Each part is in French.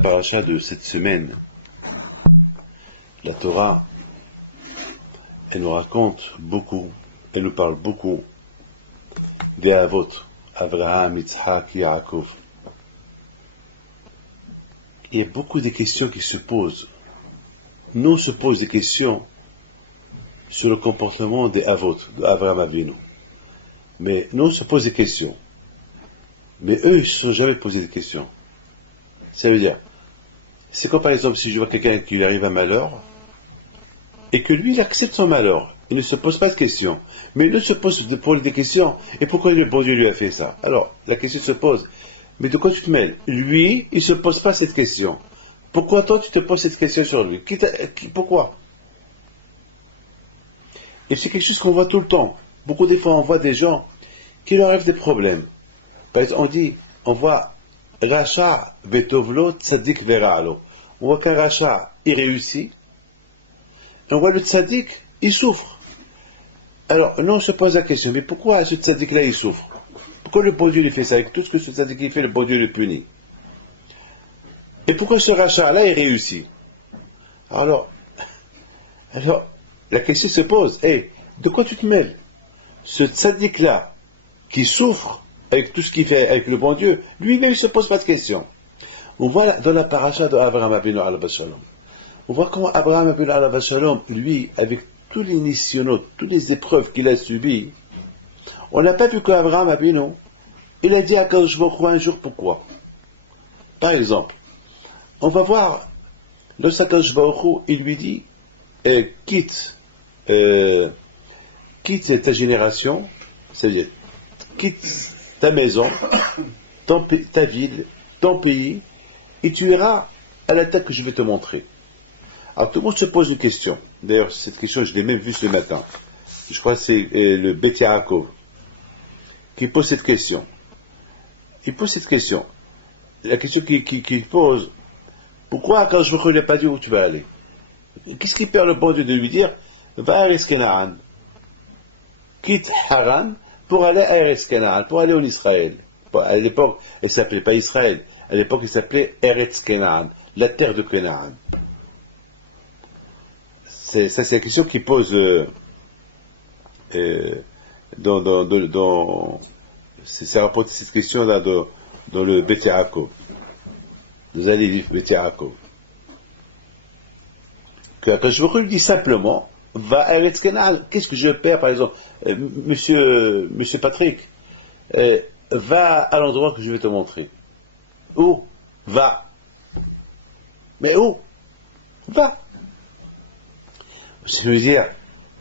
paracha de cette semaine, la Torah, elle nous raconte beaucoup, elle nous parle beaucoup des Avot, Abraham, Yitzhak, Yaakov. Il y a beaucoup de questions qui se posent. Nous se posons des questions sur le comportement des Avot, d'Abraham Avinu. Mais nous on se pose des questions. Mais eux, ils ne se sont jamais posé des questions. Ça veut dire, c'est comme par exemple si je vois quelqu'un qui lui arrive un malheur, et que lui, il accepte son malheur. Il ne se pose pas de questions. Mais il ne se pose pour des questions. Et pourquoi le bon Dieu lui a fait ça? Alors, la question se pose. Mais de quoi tu te mêles? Lui, il ne se pose pas cette question. Pourquoi toi, tu te poses cette question sur lui? Pourquoi? Et c'est quelque chose qu'on voit tout le temps. Beaucoup de fois, on voit des gens qui leur arrivent des problèmes. Par exemple, on voit Racha Betovlo Tzadik Veralo. On voit qu'un Racha, il réussit. Et on voit le Tzadik, il souffre. Alors, nous, on se pose la question, mais pourquoi ce Tzadik-là, il souffre? Pourquoi le bon Dieu lui fait ça? Avec tout ce que ce Tzadik il fait, le bon Dieu le punit. Et pourquoi ce Racha-là, il réussit? Alors, la question se pose, de quoi tu te mêles? Ce Tzadik-là, qui souffre avec tout ce qu'il fait avec le bon Dieu, lui-même, il ne se pose pas de questions. On voit dans la paracha d'Abraham Avinu alav shalom. On voit comment Abraham Avinu alav shalom, lui, avec tous les nisyonotes, toutes les épreuves qu'il a subies, on n'a pas vu qu'Abraham Avinu, il a dit à Kadosh Baruch Hu un jour pourquoi. Par exemple, on va voir, le Kadosh Baruch Hu, il lui dit, quitte ta génération, c'est-à-dire, quitte ta maison, ta ville, ton pays, et tu iras à la tête que je vais te montrer. Alors tout le monde se pose une question. D'ailleurs, cette question, je l'ai même vue ce matin. Je crois que c'est le Bet Yaakov qui pose cette question. Il pose cette question. La question qu'il pose, pourquoi quand je ne lui ai pas dit où tu vas aller? Qu'est-ce qui perd le bon Dieu de lui dire, va à Eretz Canaan, quitte Haran pour aller à Eretz Canaan, pour aller en Israël. À l'époque, elle ne s'appelait pas Israël. À l'époque, il s'appelait Eretz Canaan, la terre de Canaan. C'est la question qu'il pose c'est rapporté cette question-là dans le Bet Yaakov. Vous allez lire Bet Yaakov. Quand je lui dis simplement, va à Eretz Canaan, qu'est-ce que je perds, par exemple, monsieur Patrick, va à l'endroit que je vais te montrer. Où? Va. Mais où? Va. Je veux dire,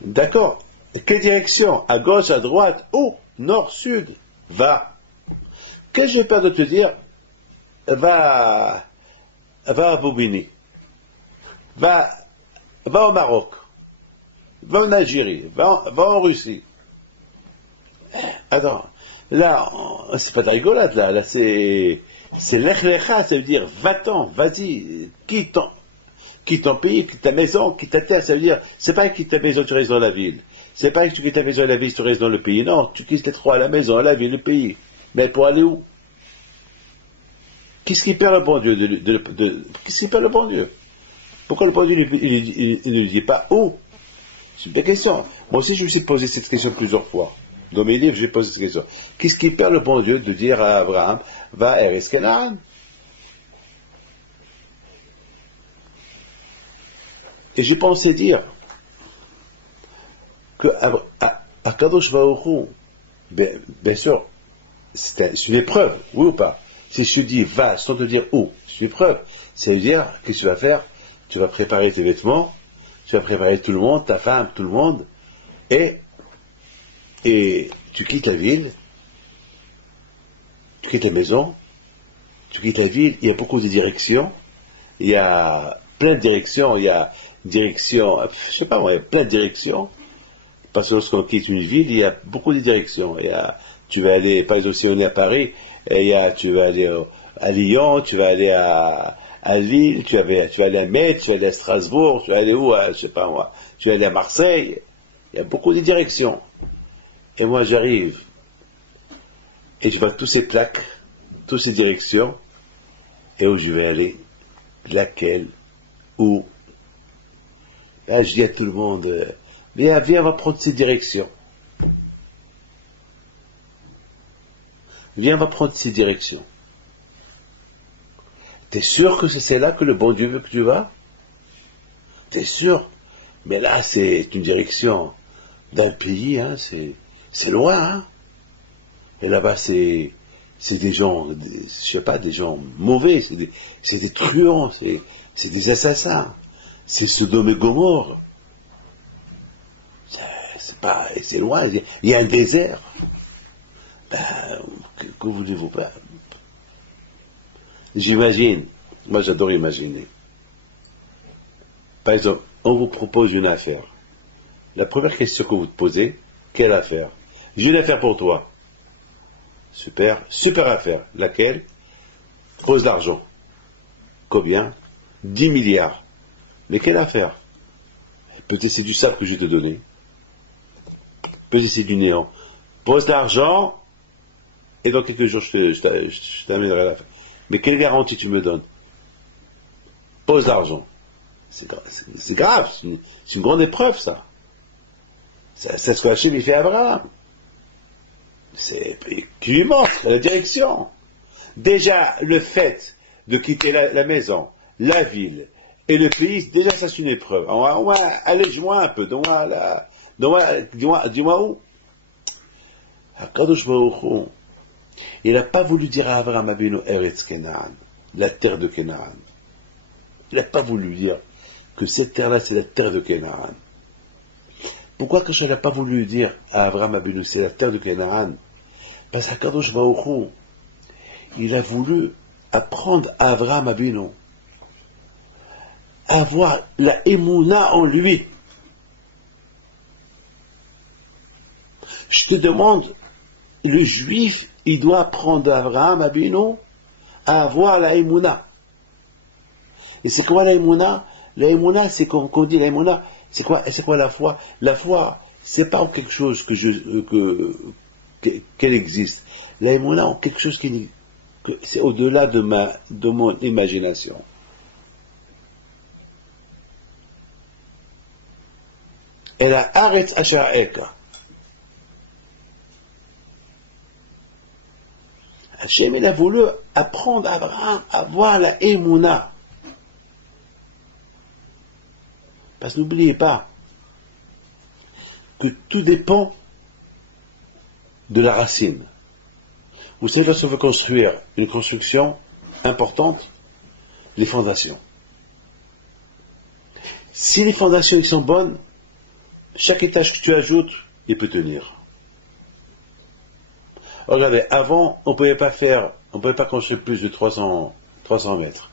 d'accord, quelle direction? À gauche, à droite? Où? Nord, sud? Va. Qu'est-ce que j'ai peur de te dire? Va à Bobigny. Va au Maroc. Va en Algérie. Va en Russie. Attends, là, c'est pas de la rigolade, là c'est lech lecha, ça veut dire va-t'en, vas-y, quitte ton pays, quitte ta maison, quitte ta terre, ça veut dire, c'est pas quitte ta maison, tu restes dans la ville. C'est pas que tu quittes ta maison et la ville, tu restes dans le pays. Non, tu quittes les trois, la maison, la ville, le pays. Mais pour aller où? Qu'est-ce qui perd le bon Dieu qu'est-ce qui perd le bon Dieu? Pourquoi le bon Dieu il ne dit pas où? C'est une belle question. Moi aussi, je me suis posé cette question plusieurs fois. Dans mes livres, j'ai posé cette question. Qu'est-ce qui perd le bon Dieu de dire à Abraham, va à Eretz Canaan? Et je pensais dire que à Kadosh Baruch Hu, bien sûr, c'est une épreuve, oui ou pas? Si je te dis va, sans te dire où, c'est une épreuve. Ça veut dire, qu'est-ce que tu vas faire? Tu vas préparer tes vêtements, tu vas préparer tout le monde, ta femme, tout le monde, et tu quittes la ville, tu quittes la maison, tu quittes la ville, il y a beaucoup de directions, il y a plein de directions, il y a direction, je sais pas moi, il y a plein de directions, parce que lorsqu'on quitte une ville, il y a beaucoup de directions, tu vas aller, par exemple, si on est à Paris, tu vas aller à Lyon, tu vas aller à Lille, tu vas aller à Metz, tu vas aller à Strasbourg, tu vas aller où, je sais pas moi, tu vas aller à Marseille, il y a beaucoup de directions. Et moi j'arrive, et je vois toutes ces plaques, toutes ces directions, et où je vais aller, Laquelle? Où? Là, je dis à tout le monde, viens, on va prendre ces directions. Viens, on va prendre ces directions. T'es sûr que c'est là que le bon Dieu veut que tu vas? T'es sûr? Mais là, c'est une direction d'un pays, hein, c'est loin, hein. Et là-bas, c'est des gens, je sais pas, des gens mauvais, c'est des truands, c'est des assassins, c'est Sodome et Gomorrhe. C'est loin, il y a un désert. Ben, que voulez-vous pas? J'imagine, moi j'adore imaginer. Par exemple, on vous propose une affaire. La première question que vous te posez, quelle affaire? J'ai une affaire pour toi. Super, super affaire. Laquelle? Pose l'argent. Combien? 10 milliards. Mais quelle affaire? Peut-être c'est du sable que je vais te donner. Peut-être c'est du néant. Pose l'argent, et dans quelques jours je t'amènerai l'affaire. Mais quelle garantie tu me donnes? Pose l'argent. C'est grave, c'est une grande épreuve, ça. C'est ce que Hachem fait à Abraham. C'est qui lui montre la direction. Déjà, le fait de quitter la maison, la ville et le pays, déjà ça c'est une épreuve. Allège-moi un peu, dis-moi où. Akadosh Baruch Hu, il n'a pas voulu dire à Abraham Abinu Eretz Kenaan, la terre de Kenaan. Il n'a pas voulu dire que cette terre-là c'est la terre de Kenaan. Pourquoi que je n'ai pas voulu dire à Abraham Abinu c'est la terre de Kenaan? Parce qu'Akadosh Baruch Hu, il a voulu apprendre à Abraham Abinu à avoir la émouna en lui. Je te demande, le juif, il doit apprendre à Abraham Abinu à avoir la émouna. Et c'est quoi la émouna? La émouna, c'est qu'on dit la émouna, c'est quoi la foi? La foi, c'est pas quelque chose qu'elle existe. La émouna, en quelque chose c'est au-delà de mon imagination. Elle a arrêté Ashereka. Hachem, il a voulu apprendre à Abraham à voir la émouna. Parce que n'oubliez pas que tout dépend de la racine. Vous savez, lorsqu'on veut construire une construction importante, les fondations. Si les fondations sont bonnes, chaque étage que tu ajoutes, il peut tenir. Regardez, avant, on ne pouvait pas construire plus de 300 mètres.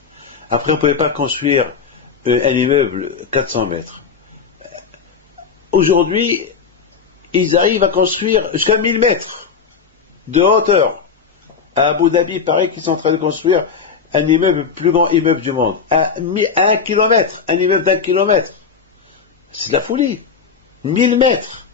Après, on ne pouvait pas construire un immeuble 400 mètres. Aujourd'hui, ils arrivent à construire jusqu'à 1000 mètres de hauteur. À Abu Dhabi, pareil qu'ils sont en train de construire un immeuble, le plus grand immeuble du monde. À 1 kilomètre, un immeuble d'1 kilomètre. C'est de la folie. 1000 mètres.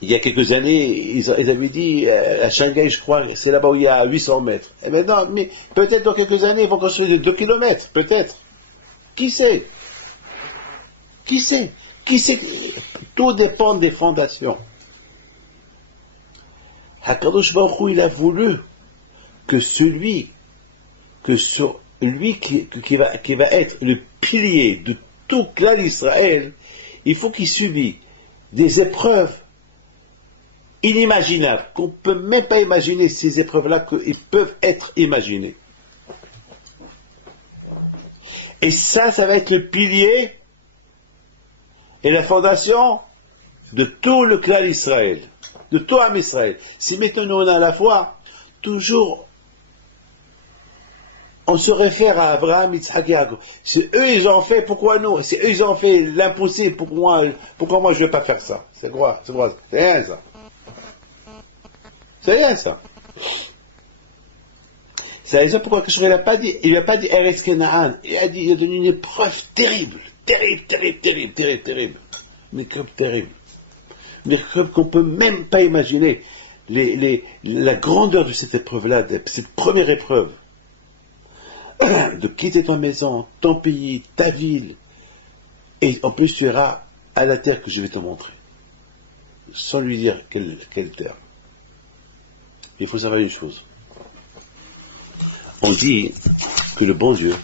Il y a quelques années, ils avaient dit, à Shanghai, je crois, c'est là-bas où il y a 800 mètres. Et maintenant, mais peut-être dans quelques années, ils vont construire des 2 kilomètres, peut-être. Qui sait? Qui sait? Qui sait? Tout dépend des fondations. Hakadosh Baruch Hu, il a voulu que celui qui va être le pilier de tout clan d'Israël, il faut qu'il subisse des épreuves inimaginables, qu'on ne peut même pas imaginer ces épreuves-là, qu'ils peuvent être imaginées. Et ça va être le pilier et la fondation de tout le clan d'Israël, de tout Am Israël. Si maintenant on a la foi, toujours on se réfère à Abraham, Yitzhak et Yaakov. C'est eux ils ont fait, pourquoi nous? C'est eux ils ont fait l'impossible, pourquoi moi je ne vais pas faire ça? C'est quoi? C'est rien ça. C'est rien ça. C'est la raison pourquoi il n'a pas dit Eretz Kenaan. Il a donné une épreuve terrible. Une épreuve terrible. Une épreuve qu'on ne peut même pas imaginer. La grandeur de cette épreuve-là, de cette première épreuve. de quitter ta maison, ton pays, ta ville, et en plus tu iras à la terre que je vais te montrer, sans lui dire quelle terre. Il faut savoir une chose. On dit que le bon Dieu,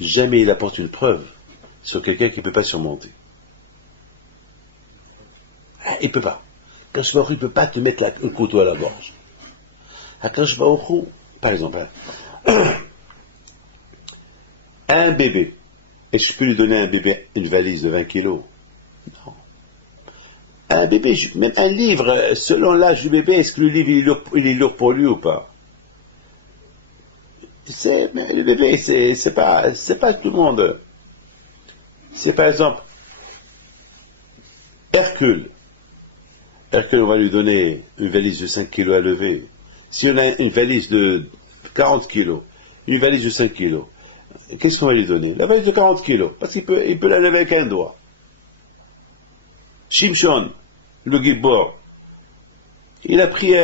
jamais il apporte une preuve sur quelqu'un qui ne peut pas surmonter. Il ne peut pas. Akadosh Baruch Hu, il ne peut pas te mettre un couteau à la gorge. Akadosh Baruch Hu, par exemple, un bébé, est-ce que je peux lui donner à un bébé une valise de 20 kilos? Non. Un bébé, même un livre, selon l'âge du bébé, est-ce que le livre il est lourd pour lui ou pas? Mais le bébé, c'est pas tout le monde. C'est par exemple Hercule. Hercule, on va lui donner une valise de 5 kilos à lever. Si on a une valise de 40 kilos, une valise de 5 kilos, qu'est-ce qu'on va lui donner? La valise de 40 kilos, parce qu'il peut la lever avec un doigt. Shimshon, le Gibor, il a pris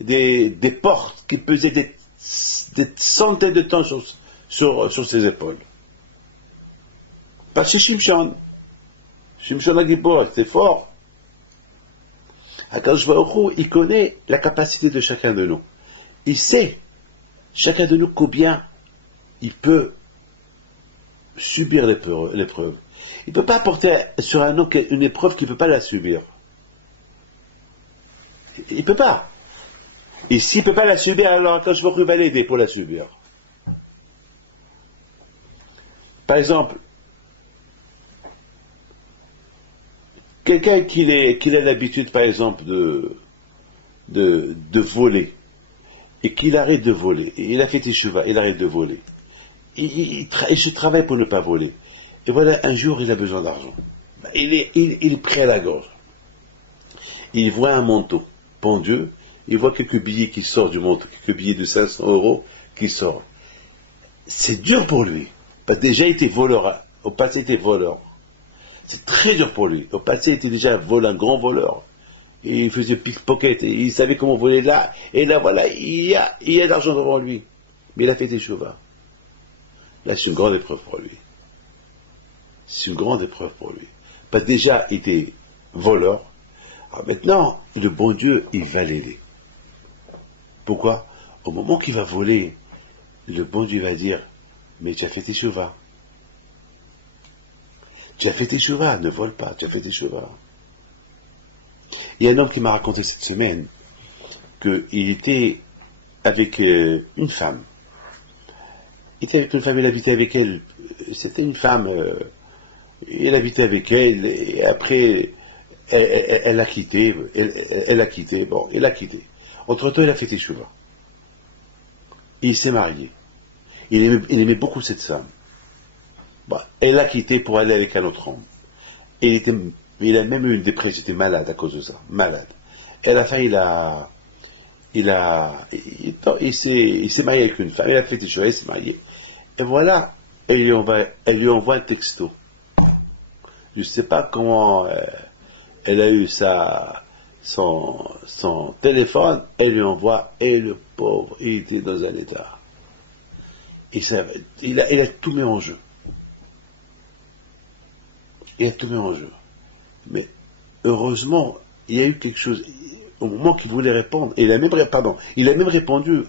des portes qui pesaient des centaines de tonnes sur ses épaules. Parce que Shimshon Agibor, c'était fort. Akadosh Baruch Hu, il connaît la capacité de chacun de nous. Il sait, chacun de nous, combien il peut subir l'épreuve. Il ne peut pas porter sur un autre une épreuve qu'il ne peut pas la subir. Il ne peut pas. Et s'il ne peut pas la subir, alors Akadosh Baruch Hu va l'aider pour la subir. Par exemple, quelqu'un qui a l'habitude, par exemple, de voler, et qu'il arrête de voler, et il a fait teshuva, il arrête de voler, il travaille pour ne pas voler, et voilà, un jour, il a besoin d'argent. Il est pris à la gorge. Il voit un manteau pendu, il voit quelques billets qui sortent du manteau, quelques billets de 500 € qui sortent. C'est dur pour lui, parce que déjà, il était voleur, au passé, il était voleur. C'est très dur pour lui. Au passé, il était déjà un grand voleur. Il faisait pickpocket, et il savait comment voler là. Et là, voilà, il y a de l'argent devant lui. Mais il a fait des chevaux. Là, c'est une grande épreuve pour lui. C'est une grande épreuve pour lui. Parce que déjà, il était voleur. Alors maintenant, le bon Dieu, il va l'aider. Pourquoi? Au moment qu'il va voler, le bon Dieu va dire, mais tu as fait tes chevaux. Tu as fait tes chevaux, ne vole pas, tu as fait tes chevaux. Il y a un homme qui m'a raconté cette semaine qu'il était avec une femme. Il était avec une femme, il habitait avec elle. C'était une femme, il habitait avec elle, et après, elle l'a quitté, elle l'a quitté, bon, il l'a quitté. Entre-temps, il a fait tes chevaux. Il s'est marié. Il aimait beaucoup cette femme. Bon, elle l'a quitté pour aller avec un autre homme. Il a même eu une dépression, il était malade à cause de ça, malade. Et à la fin, il s'est marié avec une femme, il a fait des choses, il s'est marié. Et voilà, elle lui envoie un texto. Je ne sais pas comment elle a eu son téléphone, elle lui envoie, et le pauvre, il était dans un état. Il a tout mis en jeu. Il a tout mis en jeu. Mais heureusement, il y a eu quelque chose. Au moment qu'il voulait répondre, il a même répondu,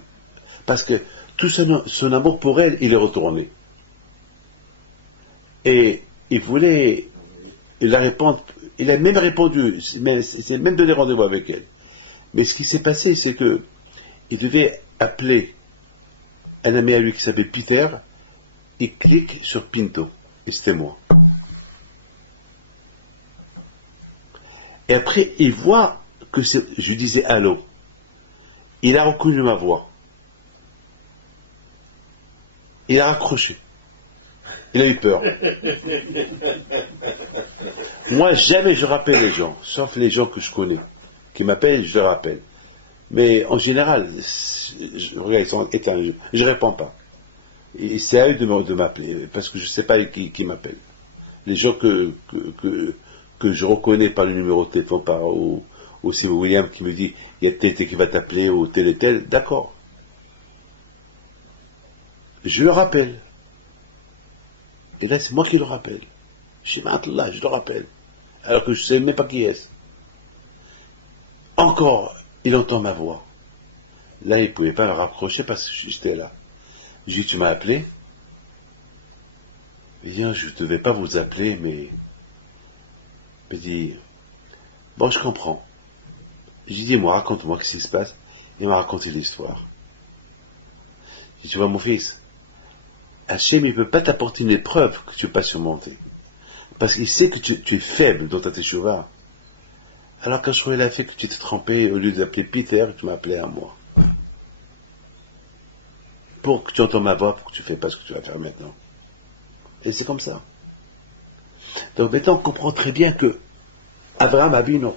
parce que tout son amour pour elle, il est retourné. Et il a même répondu, c'est même donné rendez-vous avec elle. Mais ce qui s'est passé, c'est que il devait appeler un ami à lui qui s'appelle Peter, il clique sur Pinto, et c'était moi. Et après, il voit que je disais allô. Il a reconnu ma voix. Il a raccroché. Il a eu peur. Moi, jamais je rappelle les gens, sauf les gens que je connais, qui m'appellent, je les rappelle. Mais en général, regarde, ils sont éteints, je ne réponds pas. Et c'est à eux de m'appeler, parce que je ne sais pas qui m'appelle. Les gens que je reconnais par le numéro de téléphone, ou si William qui me dit il y a tel qui va t'appeler, ou tel et tel, d'accord. je le rappelle. Et là, c'est moi qui le rappelle. Je le rappelle. Alors que je ne sais même pas qui est-ce. Encore, il entend ma voix. Là, il ne pouvait pas me rapprocher parce que j'étais là. J'ai dit, tu m'as appelé? Il dit, je ne devais pas vous appeler, mais... Il dit, bon, je comprends. J'ai dit, moi, raconte-moi ce qui se passe. Il m'a raconté l'histoire. J'ai dit, tu vois, mon fils, Hachem, il ne peut pas t'apporter une épreuve que tu ne peux pas surmonter. Parce qu'il sait que tu es faible dans ta teshuva. Alors quand je trouvais la fait que tu t'es trompé, au lieu d'appeler Peter, tu m'as appelé à moi. Pour que tu entends ma voix, pour que tu ne fais pas ce que tu vas faire maintenant. Et c'est comme ça. Donc maintenant, on comprend très bien que Abraham a vu, non.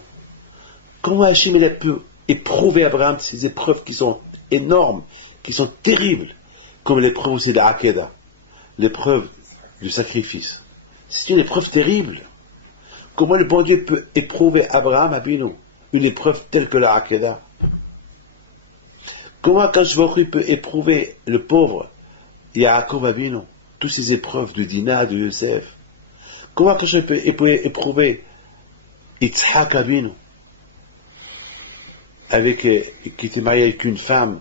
Comment Hachem il a pu éprouver Abraham ces épreuves qui sont énormes, qui sont terribles, comme l'épreuve aussi de l'Akeda, l'épreuve du sacrifice. C'est une épreuve terrible. Comment le bon Dieu peut éprouver Abraham Abinu, une épreuve telle que la Akeda? Comment Akash-Baruch peut éprouver le pauvre Yaakov Abinu, toutes ces épreuves de Dina, de Yosef? Comment Akash peut éprouver Yitzhak Abinu, qui était marié avec une femme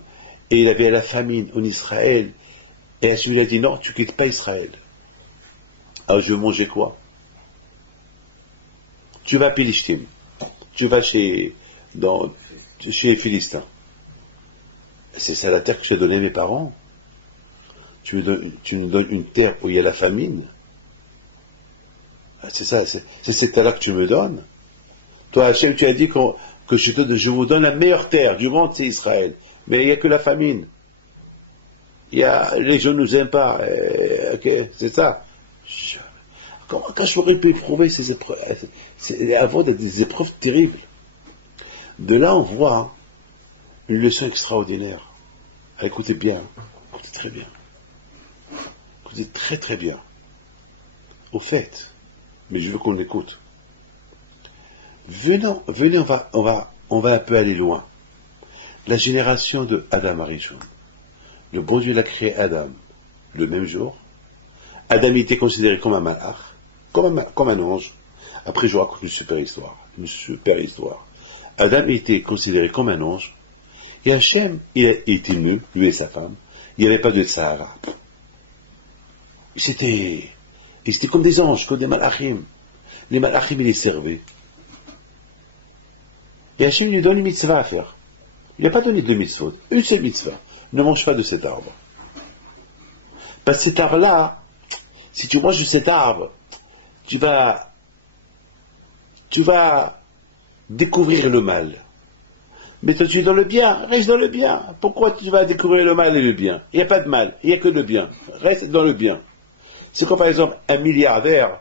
et il avait la famine en Israël, et Hachem lui a dit non, tu quittes pas Israël. Alors je vais manger quoi? Tu vas à Pilishtim, tu vas chez les Philistins. C'est ça la terre que j'ai donnée à mes parents. Tu me donnes une terre où il y a la famine. C'est ça, c'est cette terre-là que tu me donnes. Toi, Hachem, tu as dit que je vous donne la meilleure terre du monde, c'est Israël. Mais il n'y a que la famine. Les gens ne nous aiment pas. Ok, c'est ça. Comment quand j'aurais pu éprouver ces épreuves, avoir des épreuves terribles? De là, on voit une leçon extraordinaire. Écoutez bien, écoutez très bien. Écoutez très très bien. Au fait, mais je veux qu'on l'écoute. Venez, on va un peu aller loin. La génération de Adam Arishon. Le bon Dieu l'a créé Adam le même jour. Adam était considéré comme un malach, comme un ange. Après, je vous raconte une super histoire. Adam était considéré comme un ange. Et Hachem, il était nu, lui et sa femme. Il n'y avait pas de Sahara. C'était comme des anges, comme des malachim. Les malachim, ils les servaient. Et Hachem lui donne une mitzvah à faire. Il n'a pas donné deux mitzvot, une seule mitzvah. Ne mange pas de cet arbre. Parce que cet arbre-là, si tu manges de cet arbre, tu vas découvrir le mal. Mais toi tu es dans le bien, reste dans le bien. Pourquoi tu vas découvrir le mal et le bien? Il n'y a pas de mal, il n'y a que le bien. Reste dans le bien. C'est comme par exemple un milliardaire,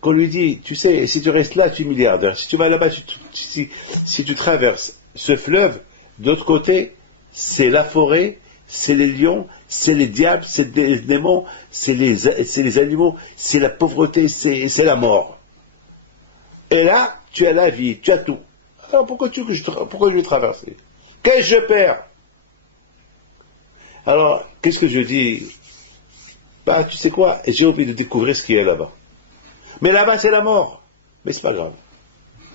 qu'on lui dit, tu sais, si tu restes là, tu es milliardaire. Si tu vas là-bas, si tu traverses ce fleuve, de l'autre côté, c'est la forêt, c'est les lions, c'est les diables, c'est les démons, c'est les animaux, c'est la pauvreté, c'est la mort. Et là, tu as la vie, tu as tout. Alors pourquoi je vais traverser? Qu'est-ce que je perds? Alors, qu'est-ce que je dis? Bah, tu sais quoi? J'ai envie de découvrir ce qu'il y a là-bas. Mais là-bas, c'est la mort. Mais c'est pas grave.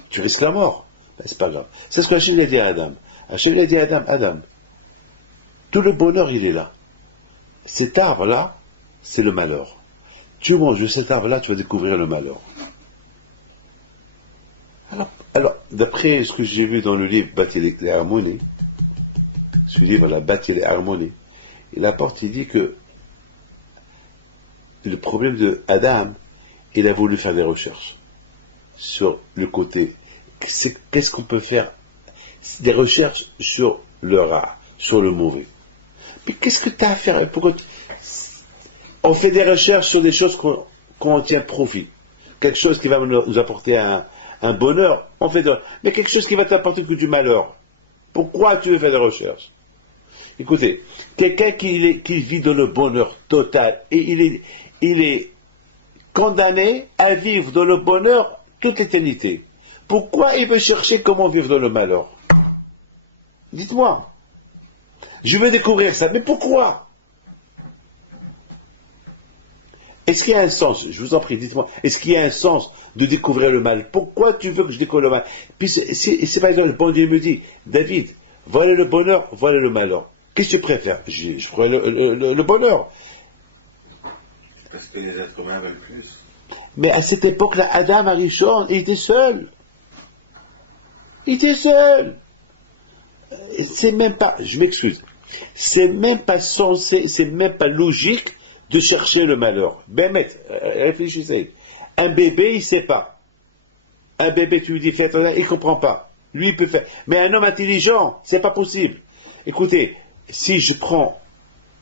Tu risques la mort. Mais c'est pas grave. C'est ce que Hachem a dit à Adam. Hachem a dit à Adam, tout le bonheur, il est là. Cet arbre-là, c'est le malheur. Tu manges de cet arbre-là, tu vas découvrir le malheur. Alors, d'après ce que j'ai vu dans le livre Bâtir les harmonies, ce livre-là, Bâtir les harmonies, il apporte, il dit que le problème de Adam, il a voulu faire des recherches sur le côté. Qu'est-ce qu'on peut faire? Des recherches sur le rare, sur le mauvais. Mais qu'est-ce que tu as à faire? On fait des recherches sur des choses qu'on tient profit. Quelque chose qui va nous apporter un bonheur, on fait mais quelque chose qui va t'apporter que du malheur. Pourquoi tu veux faire des recherches? Écoutez, quelqu'un qui vit dans le bonheur total, et il est condamné à vivre dans le bonheur toute l'éternité. Pourquoi il veut chercher comment vivre dans le malheur? Dites-moi. Je veux découvrir ça, mais pourquoi? Est-ce qu'il y a un sens, je vous en prie, dites-moi, est-ce qu'il y a un sens de découvrir le mal? Pourquoi tu veux que je découvre le mal? Puis c'est par exemple, le bon Dieu me dit, David, voilà le bonheur, voilà le malheur. Qu'est-ce que tu préfères? Je prends le bonheur. Parce que les êtres humains veulent plus. Mais à cette époque-là, Adam Arishon, il était seul. Il était seul. C'est même pas, je m'excuse, c'est même pas censé, c'est même pas logique de chercher le malheur. Ben, réfléchissez. Un bébé, il sait pas. Un bébé, tu lui dis, fais attention, il comprend pas. Lui, il peut faire. Mais un homme intelligent, c'est pas possible. Écoutez, si je prends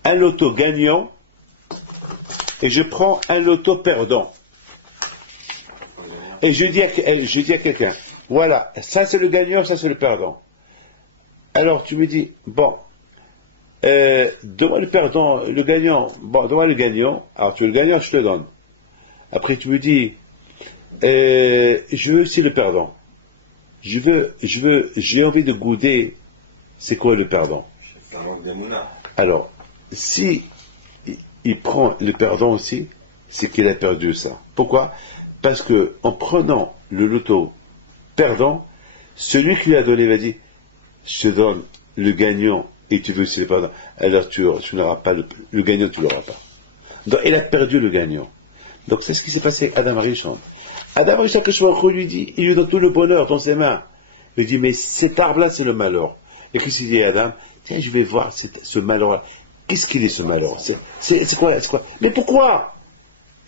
un loto gagnant et je prends un loto perdant, et je dis à quelqu'un, voilà, ça c'est le gagnant, ça c'est le perdant. Alors tu me dis, bon, donne-moi le perdant, le gagnant, bon, donne-moi le gagnant, alors tu veux le gagnant, je te le donne. Après tu me dis, je veux aussi le perdant. J'ai envie de goûter, c'est quoi le perdant? Alors, si il prend le perdant aussi, c'est qu'il a perdu ça. Pourquoi? Parce que en prenant le loto perdant, celui qui lui a donné va dire, je te donne le gagnant et tu veux aussi le perdant. Alors tu n'auras pas le gagnant, tu ne l'auras pas. Donc il a perdu le gagnant. Donc c'est ce qui s'est passé avec Adam Arishon. Adam Arishon, que lui dit, il lui donne tout le bonheur dans ses mains. Il dit, mais cet arbre-là, c'est le malheur. Et qu'est-ce qu'il dit à Adam? Tiens, je vais voir ce malheur-là. Qu'est-ce qu'il est ce malheur? C'est quoi? Mais pourquoi?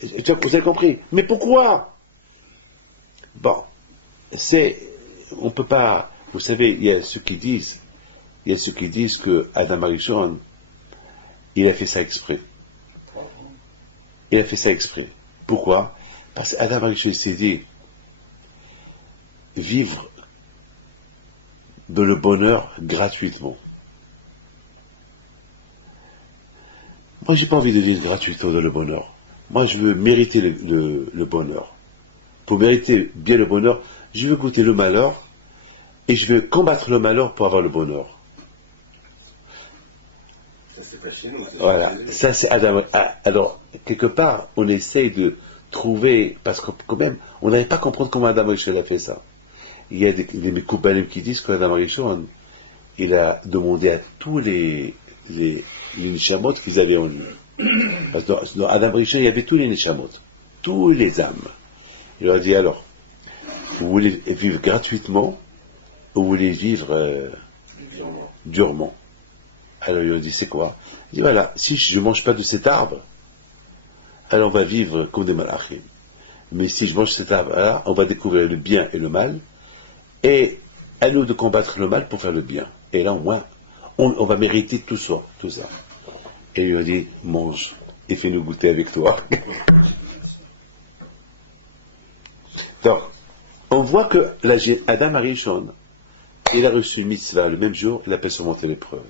Vous avez compris? Mais pourquoi? Bon, on peut pas, vous savez, il y a ceux qui disent que Adam Arishon, il a fait ça exprès. Il a fait ça exprès. Pourquoi? Parce qu'Adam Arishon s'est dit, vivre de le bonheur gratuitement. Moi, j'ai pas envie de vivre gratuitement dans le bonheur. Moi, je veux mériter le bonheur. Pour mériter bien le bonheur, je veux goûter le malheur et je veux combattre le malheur pour avoir le bonheur. Ça, c'est pas chez nous. Voilà, ça c'est Adam. Alors, quelque part, on essaye de trouver, parce que quand même, on n'arrive pas à comprendre comment Adam Arishon a fait ça. Il y a des Mekoubalim qui disent qu'Adam Arishon, il a demandé à tous les Neshamot qu'ils avaient en lui. Parce que dans Adam Arishon, il y avait tous les Neshamot, tous les âmes. Il leur a dit alors, vous voulez vivre gratuitement ou vous voulez vivre durement? Alors il leur a dit, c'est quoi? Il dit, voilà, si je ne mange pas de cet arbre, alors on va vivre comme des malachim. Mais si je mange cet arbre-là, on va découvrir le bien et le mal, et à nous de combattre le mal pour faire le bien. Et là, au moins, on va mériter tout ça, tout ça. Et il lui a dit, mange, et fais-nous goûter avec toi. Donc, on voit que Adam Arishon, il a reçu une mitzvah le même jour, il a pu surmonter l'épreuve.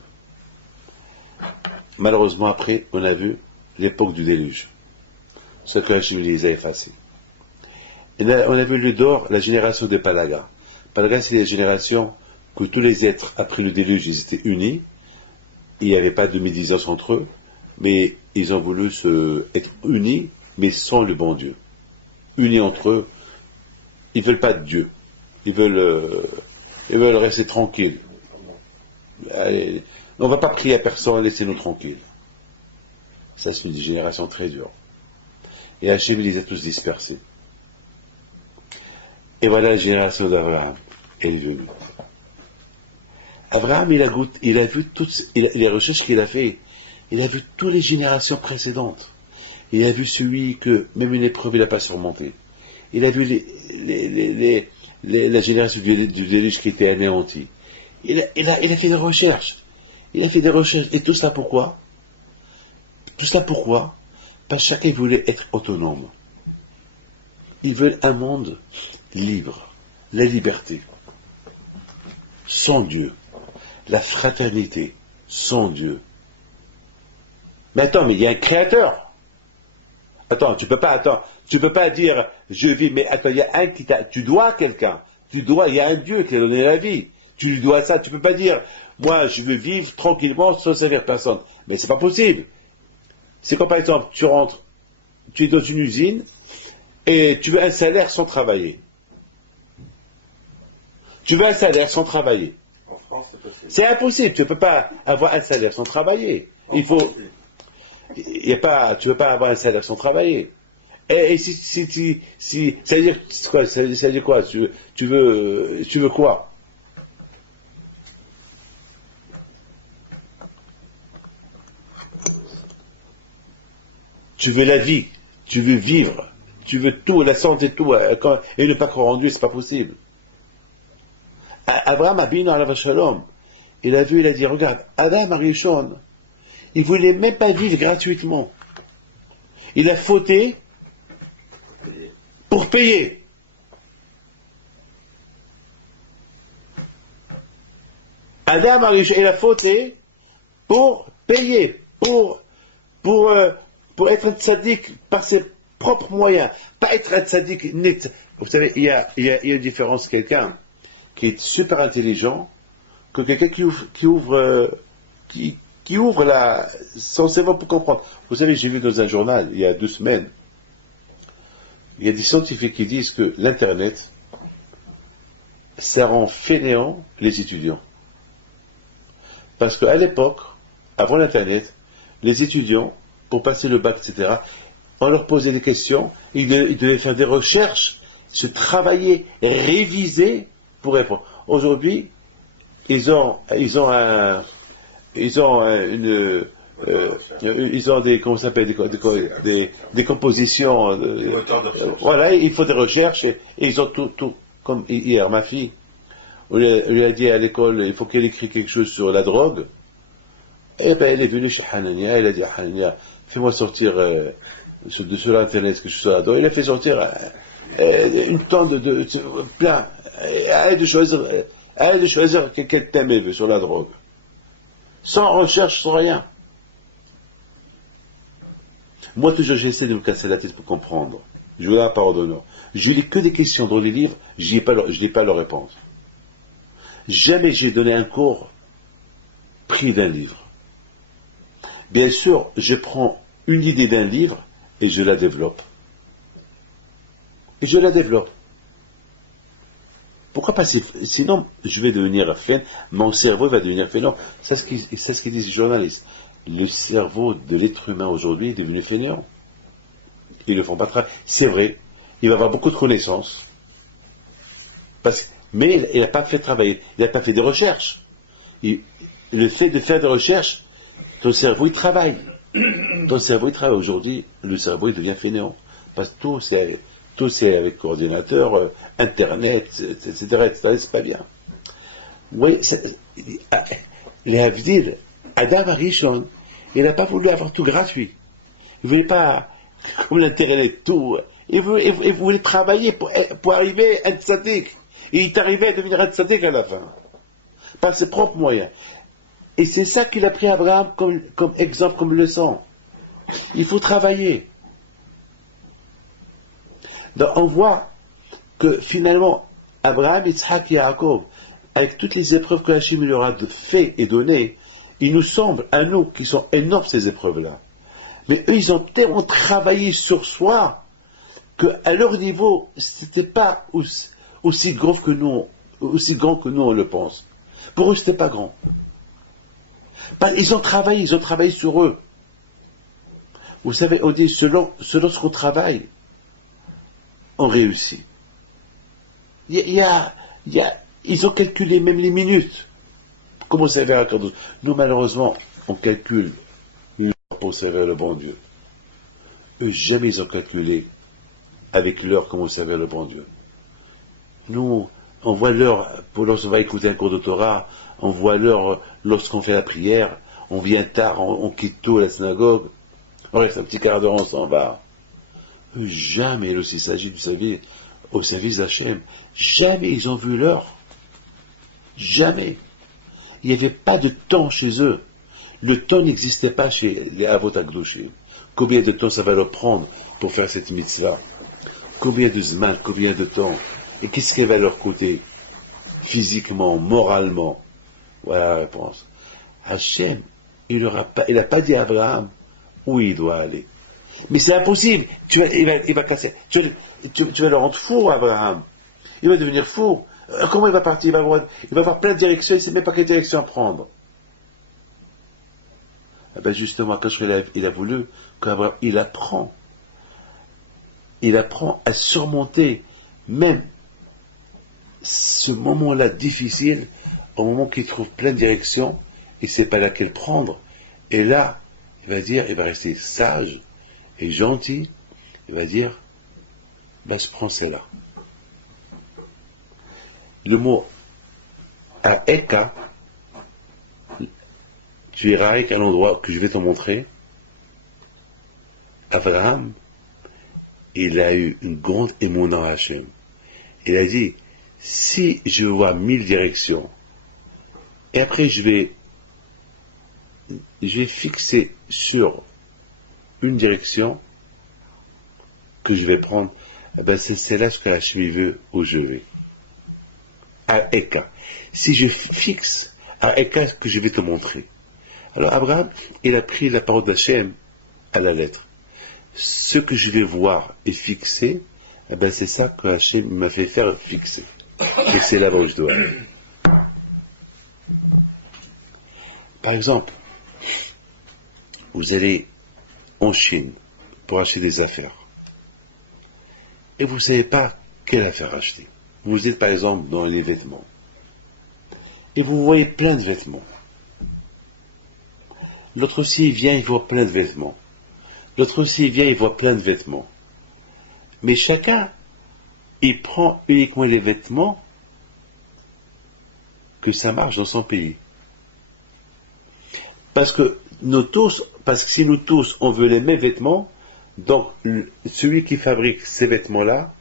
Malheureusement, après, on a vu l'époque du déluge. Ce que Hachem les a effacés. On a vu le Dor, la génération des Palagas. Palagas, c'est la génération que tous les êtres, après le déluge, ils étaient unis. Il n'y avait pas de médisance entre eux, mais ils ont voulu être unis, mais sans le bon Dieu. Unis entre eux, ils ne veulent pas de Dieu. Ils veulent rester tranquilles. Allez, on ne va pas prier à personne, laissez-nous tranquilles. Ça, c'est une génération très dure. Et Hachem les a tous dispersés. Et voilà la génération d'Abraham. Elle est venue. Abraham, il a vu toutes les recherches qu'il a fait. Il a vu toutes les générations précédentes. Il a vu celui que, même une épreuve, il n'a pas surmonté. Il a vu la génération du déluge qui était anéantie. Il a fait des recherches. Il a fait des recherches. Et tout ça pourquoi? Tout ça pourquoi? Parce que chacun voulait être autonome. Ils veulent un monde libre. La liberté. Sans Dieu. La fraternité. Sans Dieu. Mais attends, mais il y a un créateur. Attends, tu peux pas dire, je vis, mais attends, il y a un tu dois à quelqu'un. Il y a un Dieu qui a donné la vie. Tu lui dois ça. Tu peux pas dire, moi, je veux vivre tranquillement sans servir personne. Mais c'est pas possible. C'est comme par exemple, tu es dans une usine et tu veux un salaire sans travailler. Tu veux un salaire sans travailler. En France, c'est possible. C'est impossible, tu ne peux pas avoir un salaire sans travailler. Il faut. Il y a pas, tu ne peux pas avoir un salaire sans travailler. Et si ça veut dire quoi? Ça veut dire quoi? Tu veux quoi? Tu veux la vie, tu veux vivre, tu veux tout, la santé, tout, et ne pas croire en Dieu, c'est pas possible. Abraham Abinu alav shalom, il a vu, il a dit, regarde, Adam Arishon, il voulait même pas vivre gratuitement. Il a fauté pour payer. Adam Arishon, il a fauté pour payer, pour être un tzaddik par ses propres moyens, pas être un tzaddik net. Vous savez, il y a une différence, quelqu'un qui est super intelligent, que quelqu'un qui ouvre son cerveau pour comprendre. Vous savez, j'ai vu dans un journal, il y a 2 semaines, il y a des scientifiques qui disent que l'Internet, ça rend fainéant les étudiants. Parce qu'à l'époque, avant l'Internet, les étudiants, pour passer le bac, etc., on leur posait des questions, ils devaient faire des recherches, se travailler, réviser pour répondre. Aujourd'hui, ils ont des, comment ça s'appelle, des compositions, Des moteurs de recherche. voilà, il faut des recherches, et ils ont tout, comme hier, ma fille, on lui a dit à l'école, il faut qu'elle écrit quelque chose sur la drogue, et ben elle est venue chez Hanania, elle a dit à Hanania, fais-moi sortir sur l'internet que je suis sur la drogue, il a fait sortir une tonne de plein, arrête de choisir quel thème elle veut sur la drogue. Sans recherche, sans rien. Moi, toujours, j'essaie de me casser la tête pour comprendre. Je veux la parole d'honneur. Je lis que des questions dans les livres, je n'ai pas leur réponse. Jamais j'ai donné un cours pris d'un livre. Bien sûr, je prends une idée d'un livre et je la développe. Pourquoi pas? Sinon, je vais devenir fainéant, mon cerveau va devenir fainéant. C'est ce qu'ils disent les journalistes. Le cerveau de l'être humain aujourd'hui est devenu fainéant. Ils ne font pas travailler. C'est vrai, il va avoir beaucoup de connaissances. Mais il n'a pas fait travailler, il n'a pas fait des recherches. Le fait de faire des recherches, ton cerveau il travaille. Aujourd'hui, le cerveau il devient fainéant. Parce que tout c'est avec ordinateur, internet, etc. C'est pas bien. Oui, les Havdil, Adam Arishon, il n'a pas voulu avoir tout gratuit. Il ne voulait pas, comme l'internet, tout. Il voulait travailler pour arriver à être tzaddik. Et il est arrivé à devenir un tzaddik à la fin. Par ses propres moyens. Et c'est ça qu'il a pris Abraham comme exemple, comme leçon. Il faut travailler. Donc on voit que finalement, Abraham, Yitzhak et Yaakov, avec toutes les épreuves que Hachem leur a fait et donné, il nous semble, à nous, qui sont énormes ces épreuves-là. Mais eux, ils ont tellement travaillé sur soi, qu'à leur niveau, c'était pas aussi grand que nous on le pense. Pour eux, c'était pas grand. Ils ont travaillé sur eux. Vous savez, on dit, selon ce qu'on travaille, on réussit. Ils ont calculé même les minutes. Comment servir à Kadosh. Nous, malheureusement, on calcule l'heure pour servir le bon Dieu. Eux, jamais ils ont calculé avec l'heure comment servir le bon Dieu. Nous, on voit l'heure lorsqu'on va écouter un cours de Torah, on voit l'heure lorsqu'on fait la prière, on vient tard, on quitte tôt la synagogue, on reste un petit quart d'heure, on s'en va. Eux, jamais, lorsqu'il s'agit du service, au service d'Hachem, jamais ils ont vu l'heure. Jamais. Il n'y avait pas de temps chez eux. Le temps n'existait pas chez les Avot HaKadoshim. Combien de temps ça va leur prendre pour faire cette mitzvah? Combien de zman, combien de temps? Et qu'est-ce qu'elle va leur coûter? Physiquement, moralement? Voilà la réponse. Hachem, il n'a pas dit à Abraham où il doit aller. Mais c'est impossible. Il va casser. Tu vas le rendre fou, Abraham. Il va devenir fou. Comment il va partir? Il va avoir plein de directions, il ne sait même pas quelle direction prendre. Eh ben justement, quand il a voulu qu'Abraham, il apprend à surmonter même ce moment-là difficile, au moment qu'il trouve plein de directions, il ne sait pas laquelle prendre. Et là, il va rester sage et gentil, il va dire, bah, je prends celle-là. Le mot Aeka, tu iras avec un endroit que je vais te montrer. Abraham, il a eu une grande émouna en Hachem. Il a dit, si je vois 1000 directions, et après je vais fixer sur une direction que je vais prendre, eh ben c'est là ce que Hachem veut où je vais. À Eka. Si je fixe à Eka ce que je vais te montrer. Alors Abraham, il a pris la parole d'Hachem à la lettre. Ce que je vais voir et fixer, eh ben c'est ça que Hachem m'a fait faire fixer. Et c'est là où je dois aller. Par exemple, vous allez en Chine pour acheter des affaires. Et vous ne savez pas quelle affaire acheter. Vous êtes par exemple dans les vêtements. Et vous voyez plein de vêtements. L'autre aussi vient, il voit plein de vêtements. L'autre aussi vient, il voit plein de vêtements. Mais chacun, il prend uniquement les vêtements que ça marche dans son pays. Parce que si nous tous, on veut les mêmes vêtements, donc celui qui fabrique ces vêtements-là,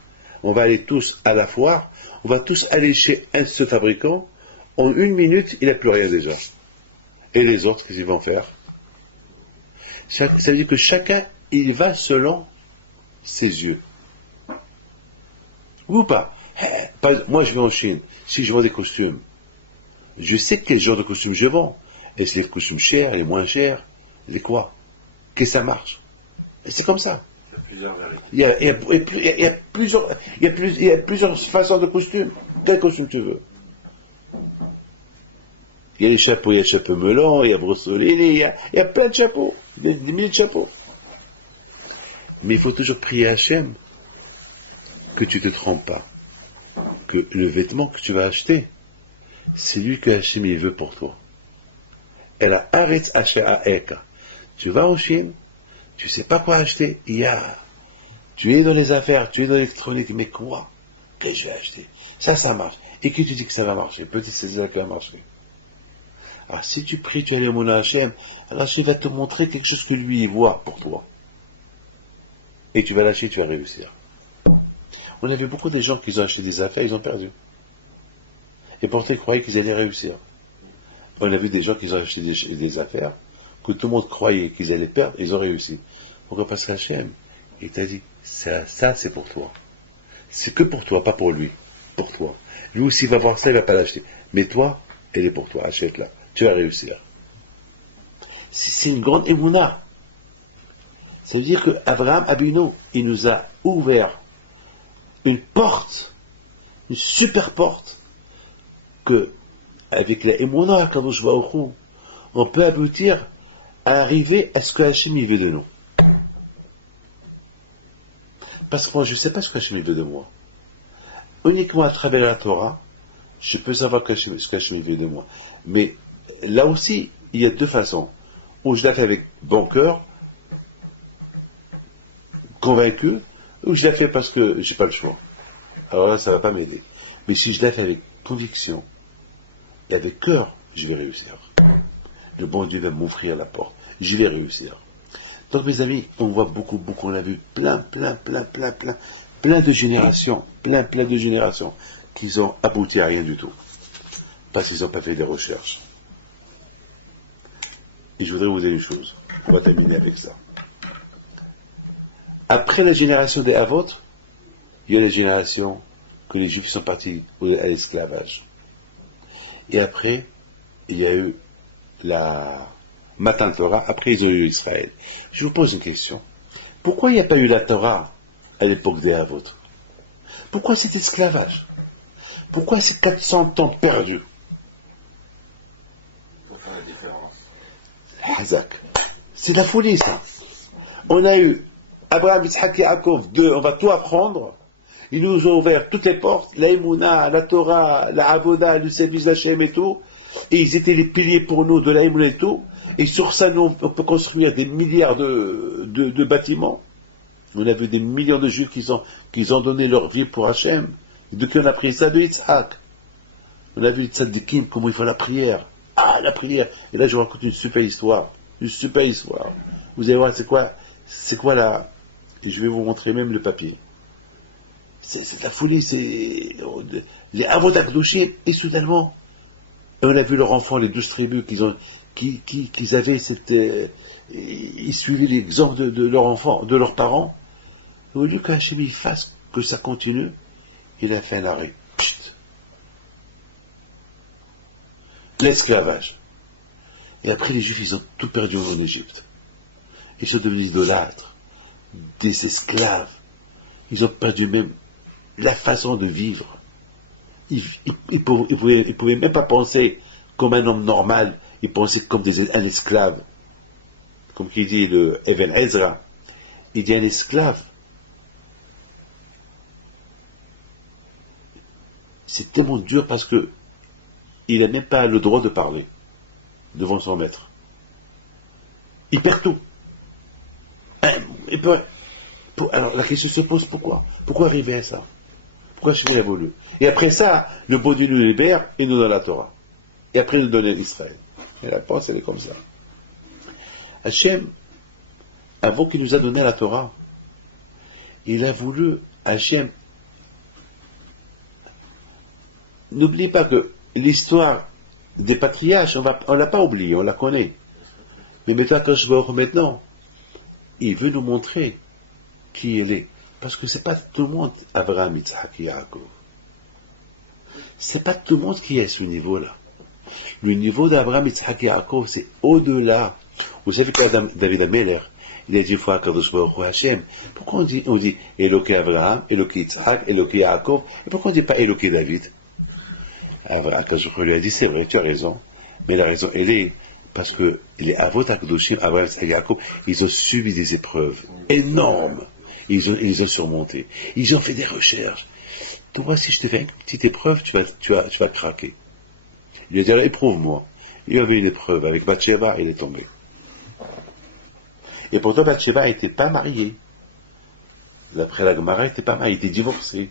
on va aller tous à la foire, on va tous aller chez un de ce fabricant, en 1 minute, il n'a plus rien déjà. Et les autres, qu'est-ce qu'ils vont faire? Ça veut dire que chacun, il va selon ses yeux. Ou pas? Moi, je vais en Chine. Si je vends des costumes, je sais quel genre de costumes je vends. Est-ce les costumes chers, les moins chers, les quoi? Que ça marche. Et c'est comme ça. Il y a plusieurs façons de costumes. Quel costume tu veux? Il y a les chapeaux, il y a le chapeau melon, il y a Brossolini, il y a plein de chapeaux, des milliers de chapeaux. Mais il faut toujours prier à Hachem que tu ne te trompes pas. Que le vêtement que tu vas acheter, c'est lui que Hachem il veut pour toi. Elle a arrêté acheter à Eka. Tu vas en Chine, tu ne sais pas quoi acheter, tu es dans les affaires, tu es dans l'électronique, mais quoi? Que je vais acheter? Ça marche. Et qui te dit que ça va marcher? Petit, c'est ça qui va marcher. Alors si tu pries, tu as le mot Hachem, alors Hachem va te montrer quelque chose que lui il voit pour toi. Et tu vas lâcher, tu vas réussir. On a vu beaucoup de gens qui ont acheté des affaires, ils ont perdu. Et pourtant ils croyaient qu'ils allaient réussir. On a vu des gens qui ont acheté des affaires, que tout le monde croyait qu'ils allaient perdre, ils ont réussi. Pourquoi? Parce qu'Hachem, il t'a dit, ça c'est pour toi. C'est que pour toi, pas pour lui. Pour toi. Lui aussi va voir ça, il va pas l'acheter. Mais toi, elle est pour toi, achète-la. Tu vas réussir. C'est une grande émouna. Ça veut dire que Abraham Abino, il nous a ouvert une porte, une super porte, que avec la émouna, Kadosh Baruch Hu, on peut aboutir à arriver à ce que Hachem veut de nous. Parce que moi, je ne sais pas ce que Hachem veut de moi. Uniquement à travers la Torah, je peux savoir ce que Hachem veut de moi. Mais là aussi, il y a deux façons. Ou je la fais avec bon cœur, convaincu, ou je la fais parce que j'ai pas le choix. Alors là, ça ne va pas m'aider. Mais si je la fais avec conviction et avec cœur, je vais réussir. Le bon Dieu va m'ouvrir la porte. Je vais réussir. Donc mes amis, on voit beaucoup, on a vu plein de générations, qui ont abouti à rien du tout. Parce qu'ils n'ont pas fait des recherches. Et je voudrais vous dire une chose. On va terminer avec ça. Après la génération des Havot, il y a la génération que les Juifs sont partis à l'esclavage. Et après, il y a eu la Matan Torah, après ils ont eu Israël. Je vous pose une question. Pourquoi il n'y a pas eu la Torah à l'époque des Havot? Pourquoi cet esclavage? Pourquoi ces 400 ans perdus? Pour faire la différence. Hazak. C'est de la folie, ça. On a eu Abraham, Yitzhak, Yaakov, deux, on va tout apprendre. Ils nous ont ouvert toutes les portes, la Emouna, la Torah, la Avoda, le service d'Hachem et tout. Et ils étaient les piliers pour nous de la Emouna et tout. Et sur ça, nous, on peut construire des milliards de bâtiments. On a vu des millions de Juifs qui ont donné leur vie pour Hachem. Et de qui on a pris ça? De Yitzhak. On a vu Tzadikim, comment il faut la prière. Ah, la prière. Et là, je vous raconte une super histoire. Une super histoire. Vous allez voir, c'est quoi là? Et je vais vous montrer même le papier. C'est de la folie, c'est les Avodah Kedoshim, et soudainement, on a vu leurs enfants, les 12 tribus qu'ils avaient ils suivaient l'exemple de leurs enfants, de leurs parents. Et au lieu qu'Hachem il fasse que ça continue, il a fait un arrêt. Psst. L'esclavage. Et après, les Juifs, ils ont tout perdu en Égypte. Ils sont devenus idolâtres, des esclaves. Ils ont perdu même la façon de vivre. Ils pouvaient même pas penser comme un homme normal, ils pensaient comme un esclave. Comme qui dit le Even Ezra, il dit un esclave. C'est tellement dur parce que il n'a même pas le droit de parler devant son maître. Il perd tout. Alors la question se pose pourquoi? Pourquoi arriver à ça? Pourquoi Hachem a voulu? Et après ça, le beau Dieu nous libère et nous donne la Torah. Et après il nous donne l'Israël. Et la réponse elle est comme ça. Hachem, avant qu'il nous a donné la Torah, il a voulu, Hachem, n'oubliez pas que l'histoire des patriarches, on l'a pas oublié, on la connaît. Mais maintenant, il veut nous montrer qui il est. Parce que c'est pas tout le monde, Abraham, Yitzhak et Yaakov. C'est pas tout le monde qui est à ce niveau-là. Le niveau d'Abraham, Yitzhak et Yaakov, c'est au-delà. Vous savez que David Ameller, il a dit fois Kadosh Baruch Hu Hashem. Pourquoi on dit Eloké Abraham, Eloké Yitzhak, Eloké Yaakov, et pourquoi on ne dit pas Eloké David? Kadosh Baruch Hu lui a dit, c'est vrai, tu as raison. Mais la raison, elle est parce que les Avot HaKadoshim, Abraham et Yaakov, ils ont subi des épreuves énormes. Ils ont surmonté. Ils ont fait des recherches. Toi, si je te fais une petite épreuve, tu vas craquer. Il a dit, éprouve-moi. Il y avait une épreuve avec Bathsheba, il est tombé. Et pourtant, Bathsheba n'était pas mariée. D'après la Gemara, il n'était pas marié, il était divorcé.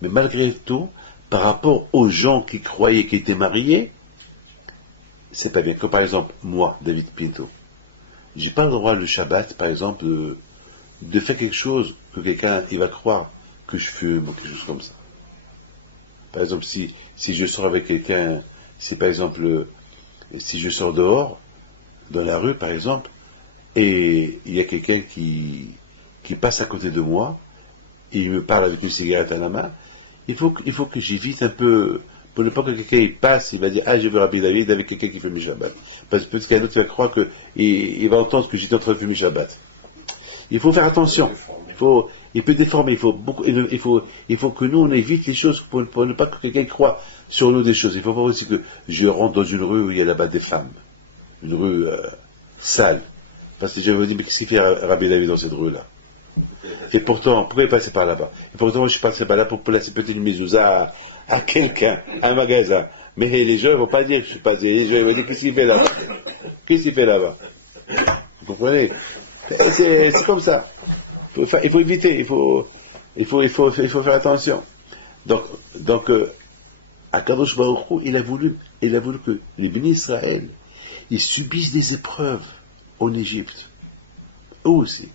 Mais malgré tout, par rapport aux gens qui croyaient qu'ils étaient mariés, c'est pas bien. Comme par exemple, moi, David Pinto, j'ai pas le droit le Shabbat, par exemple, de faire quelque chose que quelqu'un il va croire que je fume ou quelque chose comme ça. Par exemple, si je sors avec quelqu'un, si par exemple, si je sors dehors, dans la rue par exemple, et il y a quelqu'un qui passe à côté de moi, et il me parle avec une cigarette à la main, il faut que j'évite un peu, pour ne pas que quelqu'un il passe, il va dire, ah je veux Rabbi David avec quelqu'un qui fume le Shabbat. Parce que peut-être qu'un autre va croire qu'il va entendre que j'étais en train de fumer Shabbat. Il faut faire attention. Il peut déformer. Il faut que nous on évite les choses pour ne pas que quelqu'un croie sur nous des choses. Il faut voir aussi que je rentre dans une rue où il y a là-bas des femmes, une rue sale. Parce que j'avais dit mais qu'est-ce qu'il fait Rabbi David dans cette rue-là? Et pourtant, pourquoi il passait par là-bas? Et pourtant, moi, je suis passé par là pour placer peut-être une mezouza à quelqu'un, à un magasin. Mais les gens ne vont pas dire que je suis pas dit. Les gens vont dire qu'est-ce qu'il fait là-bas? Qu'est-ce qu'il fait là-bas? Vous comprenez? C'est comme ça. Il faut éviter, il faut faire attention. Donc Akadosh Baruch Hu, il a voulu que les bénis Israël, ils subissent des épreuves en Égypte. Eux aussi.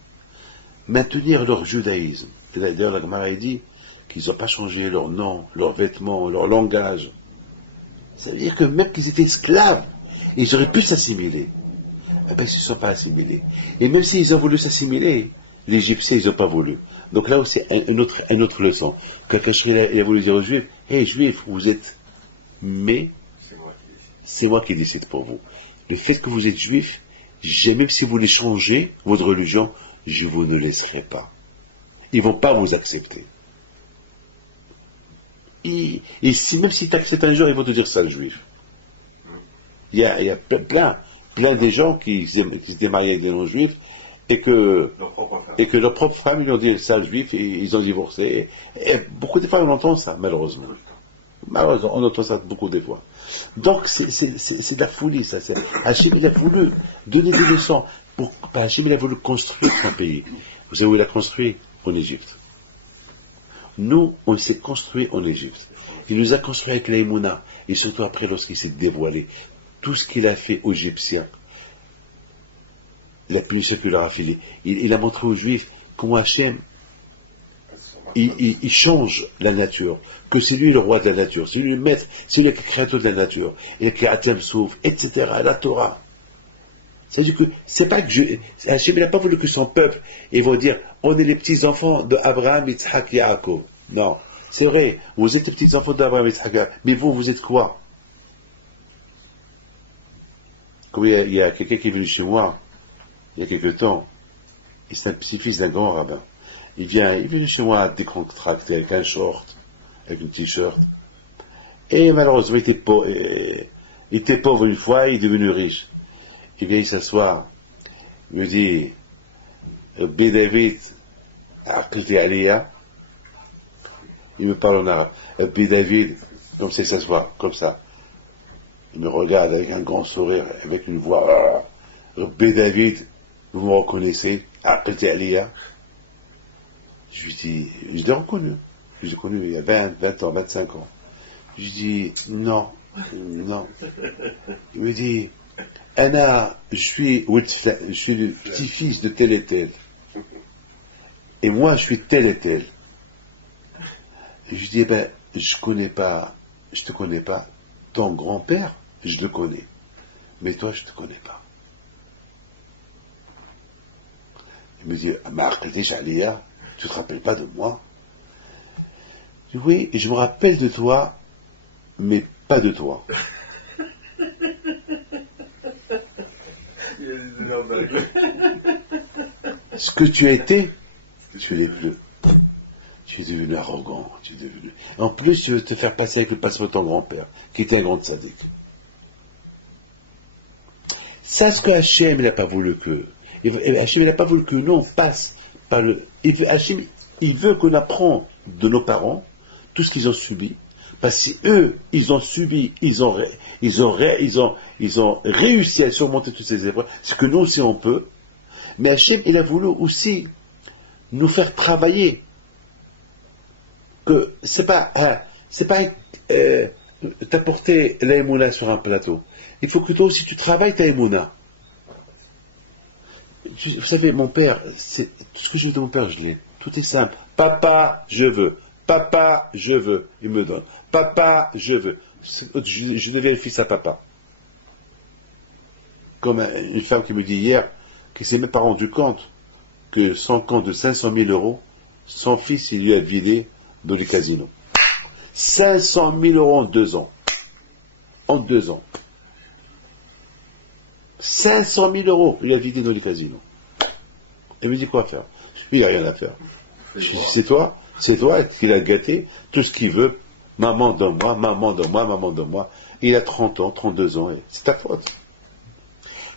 Maintenir leur judaïsme. Et d'ailleurs, la Gemara dit qu'ils n'ont pas changé leur nom, leurs vêtements, leur langage. Ça veut dire que même qu'ils étaient esclaves, ils auraient pu s'assimiler. Eh bien, ils ne se sont pas assimilés. Et même s'ils ont voulu s'assimiler, les Égyptiens, ils n'ont pas voulu. Donc là aussi, une autre leçon. Kakashri, il a voulu dire aux Juifs, hé, Juifs, vous êtes, mais c'est moi qui décide pour vous. Le fait que vous êtes Juifs, même si vous voulez changer votre religion, je vous ne laisserai pas. Ils ne vont pas vous accepter. Et même si tu acceptes un jour, ils vont te dire sale juif. Il y a plein des gens qui s'étaient mariés avec des non-juifs et que leur propre femme, ils ont dit sale juif et ils ont divorcé. Et beaucoup de fois, on entend ça, malheureusement. Malheureusement, on entend ça beaucoup de fois. Donc, c'est de la folie, ça. Hachem, il a voulu donner des leçons. Hachem, il a voulu construire son pays. Vous savez où il a construit? En Égypte. Nous, on s'est construit en Égypte. Il nous a construit avec l'Aïmouna. Et surtout après, lorsqu'il s'est dévoilé, tout ce qu'il a fait aux Égyptiens, la punition qu'il leur a filée, il a montré aux Juifs comment Hachem, il change la nature, que c'est lui le roi de la nature, c'est lui le maître, c'est lui le créateur de la nature, et que Atlem Souf, etc., la Torah. C'est-à-dire que, c'est pas que Hachem n'a pas voulu que son peuple, ils vont dire, on est les petits-enfants d'Abraham, Yitzhak, Yaakov. Non. C'est vrai, vous êtes les petits-enfants d'Abraham, Yitzhak, Yaakov. Mais vous êtes quoi? Comme il y a quelqu'un qui est venu chez moi, il y a quelque temps, et c'est un petit-fils d'un grand rabbin. Il est venu chez moi décontracté, avec un short, avec une t-shirt. Et malheureusement, il était pauvre une fois, il est devenu riche. Il vient s'asseoir, il me dit, David, Aliyah, il me parle en arabe, David, comme ça, il s'assoit, comme ça. Il me regarde avec un grand sourire, avec une voix, David, vous me reconnaissez, Aliyah. Je lui dis, je l'ai reconnu. Je l'ai connu il y a 20 ans, 25 ans. Je lui dis, non. Il me dit, Anna, je suis le petit-fils de tel et tel. Et moi, je suis tel et tel. Et je lui dis, je te connais pas. Ton grand-père, je le connais. Mais toi, je te connais pas. Il me dit, Aliyah, tu te rappelles pas de moi? Je dis, oui, je me rappelle de toi, mais pas de toi. Ce que tu as été, tu l'es plus. Tu es devenu arrogant, En plus, tu veux te faire passer avec le passeport de ton grand-père, qui était un grand sadique. C'est ce que Hachem n'a pas voulu que. Hachem n'a pas voulu que nous on passe par le. Hachem, il veut qu'on apprenne de nos parents tout ce qu'ils ont subi, parce que eux, ils ont subi, ils ont réussi à surmonter toutes ces épreuves, ce que nous aussi on peut. Mais Hachem, il a voulu aussi nous faire travailler. Que c'est pas t'apporter l'aïmouna sur un plateau. Il faut que toi aussi tu travailles ta aïmouna. Vous savez, mon père, tout ce que je veux de mon père, je l'ai. Tout est simple. Papa, je veux. Papa, je veux. Il me donne. Papa, je veux. Je deviens le fils à papa. Comme une femme qui me dit hier, qui s'est même pas rendu compte que son compte de 500 000 euros, son fils, il lui a vidé dans les casinos. 500 000 euros en 2 ans. En 2 ans. 500 000 euros, il a vidé dans les casinos. Il me dit quoi faire? Il n'y a rien à faire. Je dis, c'est toi qui l'as gâté, tout ce qu'il veut. Maman donne-moi, maman donne-moi, maman donne-moi. Il a 30 ans, 32 ans, et c'est ta faute.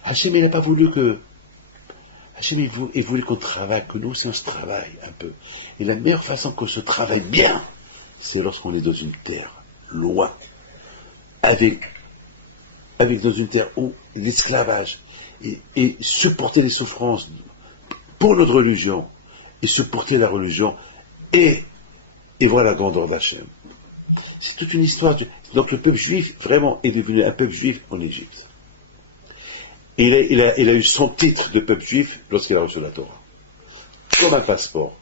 Hachem, il n'a pas voulu que. Hachem, il voulait qu'on travaille, que nous aussi on se travaille un peu. Et la meilleure façon qu'on se travaille bien, c'est lorsqu'on est dans une terre loin, avec dans une terre où l'esclavage, et supporter les souffrances pour notre religion, et supporter la religion, et voir la grandeur d'Hachem. C'est toute une histoire. Donc le peuple juif, vraiment, est devenu un peuple juif en Égypte. Et il a eu son titre de peuple juif lorsqu'il a reçu la Torah. Comme un passeport.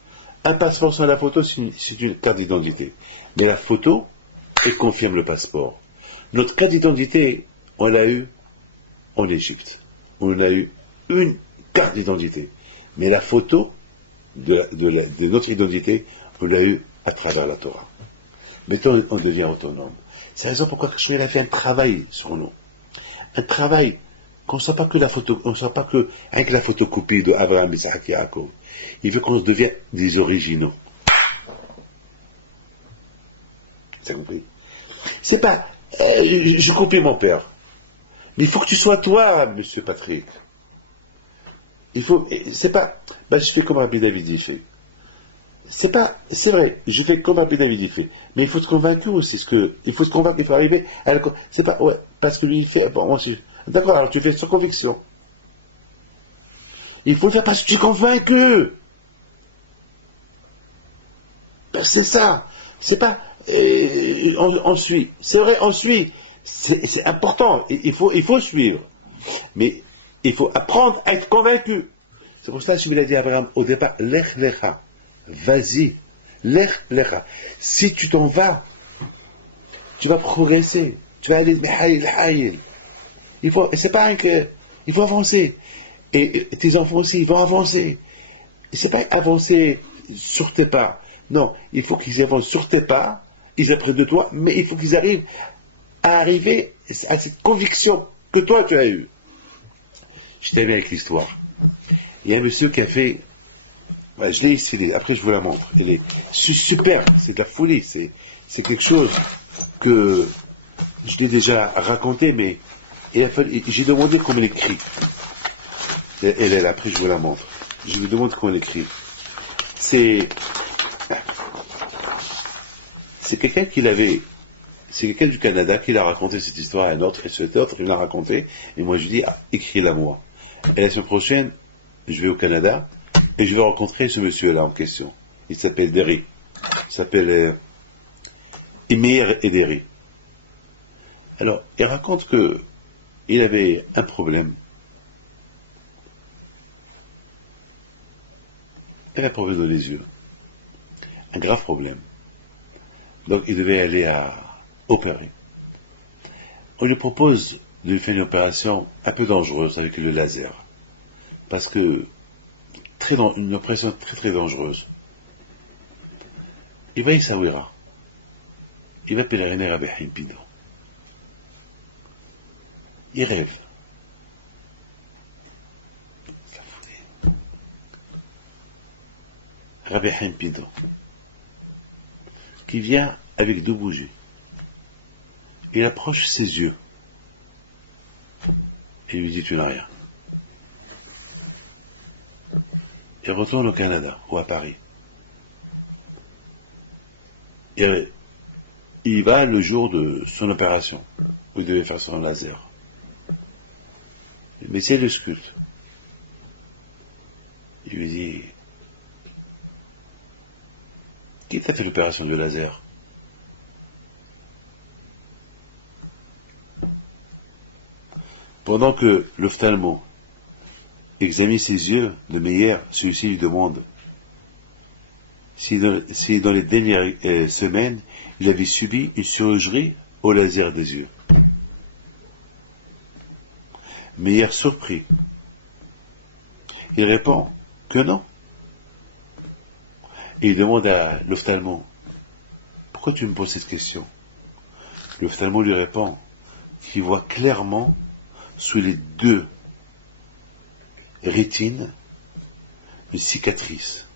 Un passeport sans la photo, c'est une carte d'identité. Mais la photo, elle confirme le passeport. Notre carte d'identité, on l'a eu en Égypte. On a eu une carte d'identité. Mais la photo de notre identité, on l'a eu à travers la Torah. Maintenant, on devient autonome. C'est la raison pourquoi Hachem a fait un travail sur nous. Un travail Qu'on ne soit pas que la photo, on soit pas que avec la photocopie de Abraham, Isaac et Yaakov. Il veut qu'on se devienne des originaux. T'as compris? C'est pas, j'ai copié mon père. Mais il faut que tu sois toi, monsieur Patrick. Il faut, c'est pas, je fais comme Rabbi David il fait. C'est pas, c'est vrai, je fais comme Rabbi David il fait. Mais il faut se convaincre aussi, il faut se convaincre, il faut arriver à c'est pas, ouais, parce que lui il fait, bon, moi aussi, d'accord, alors tu fais sans conviction. Il faut le faire parce que tu es convaincu. C'est ça. C'est pas, on suit. C'est vrai, on suit. C'est important. Il faut suivre. Mais il faut apprendre à être convaincu. C'est pour ça que je lui ai dit à Abraham au départ, lech lecha. Vas-y. Lech lecha. Si tu t'en vas, tu vas progresser. Tu vas aller de il faut, c'est pas un que, il faut avancer. Et tes enfants aussi, ils vont avancer. C'est pas avancer sur tes pas. Non, il faut qu'ils avancent sur tes pas, ils apprennent de toi, mais il faut qu'ils arrivent à cette conviction que toi tu as eue. Je t'aime avec l'histoire. Il y a un monsieur qui a fait, je l'ai ici, après je vous la montre. Elle est super, c'est de la folie, c'est quelque chose que je l'ai déjà raconté, mais j'ai demandé comment elle écrit. Elle est là, après je vous la montre. Je lui demande comment elle écrit. C'est quelqu'un c'est quelqu'un du Canada qui l'a raconté cette histoire à un autre, et cet autre, il l'a raconté, et moi je lui dis, écris-la moi. Et la semaine prochaine, je vais au Canada, et je vais rencontrer ce monsieur-là en question. Il s'appelle Derry. Il s'appelle Emir Ederi. Alors, il raconte que il avait un problème. Il avait un problème dans les yeux. Un grave problème. Donc, il devait aller à opérer. On lui propose de lui faire une opération un peu dangereuse avec le laser. Parce que, une opération très très dangereuse. Il va à Essaouira. Il va pèleriner à Behimpino. Il rêve. Rabbi Hampido, qui vient avec 2 bougies. Il approche ses yeux et lui dit tu n'as rien. Il retourne au Canada ou à Paris. Et il va le jour de son opération où il devait faire son laser. Le médecin le sculpte. Il lui dit qui t'a fait l'opération du laser? Pendant que l'ophtalmo examine ses yeux, le meilleur, celui-ci lui demande si dans les dernières semaines, il avait subi une chirurgie au laser des yeux. Meilleur surpris. Il répond que non. Et il demande à l'ophtalmo, pourquoi tu me poses cette question? L'ophtalmo lui répond qu'il voit clairement sous les 2 rétines une cicatrice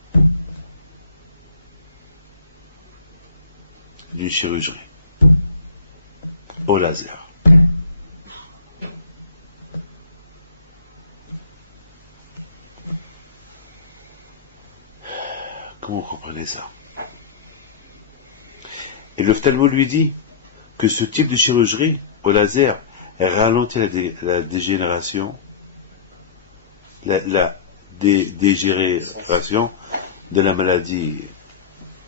d'une chirurgie au laser. Comment vous comprenez ça? Et l'ophtalmo lui dit que ce type de chirurgie au laser ralentit la dégénération, la dégénération de la maladie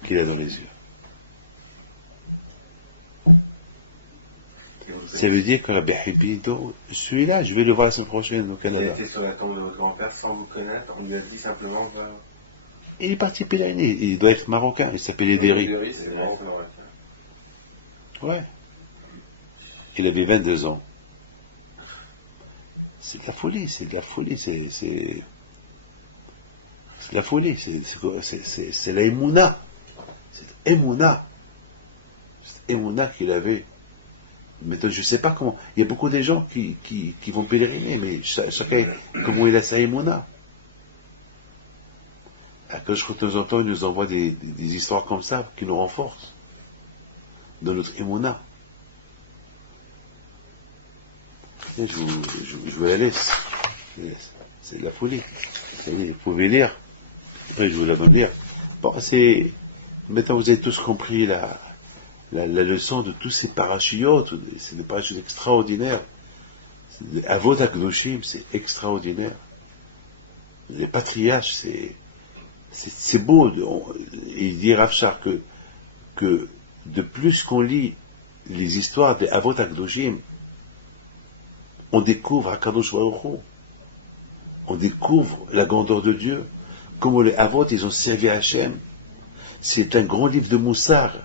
qu'il a dans les yeux. Ça veut dire que Rabbi Hampido, celui-là, je vais le voir la semaine prochaine au Canada. Il a été sur la tombe de votre grand-père sans vous connaître, on lui a dit simplement Il est parti pèleriner, il doit être marocain, il s'appelle Ederi. Ouais. Il avait 22 ans. C'est de la folie, c'est de la folie, c'est de la folie, c'est la Emouna. C'est Emouna. C'est Emouna qu'il avait. Maintenant, je ne sais pas comment. Il y a beaucoup de gens qui vont pèleriner, mais chacun, comment il a sa émouna. Quand de temps en temps, il nous envoie des histoires comme ça qui nous renforcent dans notre émouna. Je vous la laisse. C'est de la folie. Vous pouvez lire. Après, je vous la donne lire. Bon, maintenant, vous avez tous compris la leçon de tous ces parachiotes. C'est des parachutes extraordinaires. Avot Akdoshim, c'est extraordinaire. Les patriarches, c'est beau. Il dit Rav Shar que de plus qu'on lit les histoires des Avot Akdoshim, on découvre Akadosh Baruch Hu. On découvre la grandeur de Dieu. Comment les Avot, ils ont servi à Hachem. C'est un grand livre de Moussar.